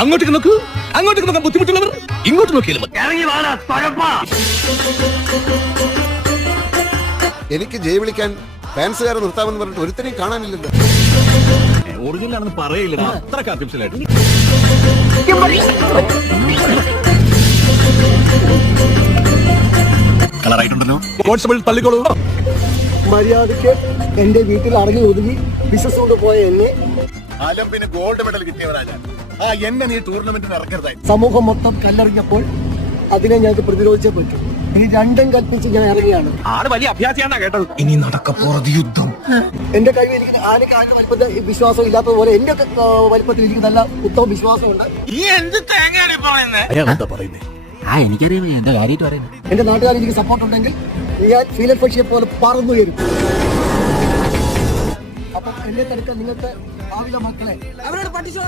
അങ്ങോട്ടേക്ക് നോക്കൂ, അങ്ങോട്ടേക്ക് നോക്കാൻ ബുദ്ധിമുട്ടുള്ളവർ ഇങ്ങോട്ട് നോക്കിയാലും മതി. എനിക്ക് ജയ് വിളിക്കാൻ ഫാൻസുകാരെ നിർത്താമെന്ന് പറഞ്ഞിട്ട് ഒരുത്തരെയും കാണാനില്ലല്ലോ. ഒറിജിനലാണെന്ന് പറയില്ല, അത്ര ആർട്ടിഫിഷ്യലായിട്ട്. കളറായിട്ടുണ്ടല്ലോ. കോൺസ്റ്റബിൾ തള്ളിക്കോളൂ. മര്യാദയ്ക്ക് എന്റെ വീട്ടിൽ അടങ്ങി ഒതുങ്ങി ബിസിനസ് കൊണ്ട് പോയ എന്നെ പിന്നെ ഗോൾഡ് മെഡൽ കിട്ടിയവരാണ്. എന്നെ നീ ടൂർണമെന്റിന് ഇറക്കരുതായി. സമൂഹം മൊത്തം കല്ലെറിഞ്ഞപ്പോൾ അതിനെ ഞങ്ങൾക്ക് പ്രതിരോധിച്ചേ പറ്റും. ഈ രണ്ടും കൽപ്പിച്ച് ഞാൻ ഇറങ്ങിയാണ്. ആട് വലിയ അഭ്യാസിയാണ്ടാ കേട്ടത്. ഇനി നടക്കപ്പോറത് യുദ്ധം. എന്റെ കയ്യിൽ എനിക്ക് ആനക്ക് ആന വലിപ്പത്തിൽ വിശ്വാസം ഇല്ലാത്തതുപോലെ എന്റെ വലിപ്പത്തിൽ എനിക്ക് നല്ല ഉത്തമ വിശ്വാസമുണ്ട്. എനിക്കറിയാം, എന്റെ കാര്യമായിട്ട് പറയുന്നത്. എന്റെ നാട്ടുകാർ എനിക്ക് സപ്പോർട്ട് ഉണ്ടെങ്കിൽ ഞാൻ ഫീലൻ പക്ഷിയെ പോലെ പറന്നു വരും. അപ്പം എന്നെ തടുക്കാൻ നിങ്ങൾക്ക് ആവില്ല മക്കളെ. അവരോട് പഠിച്ചു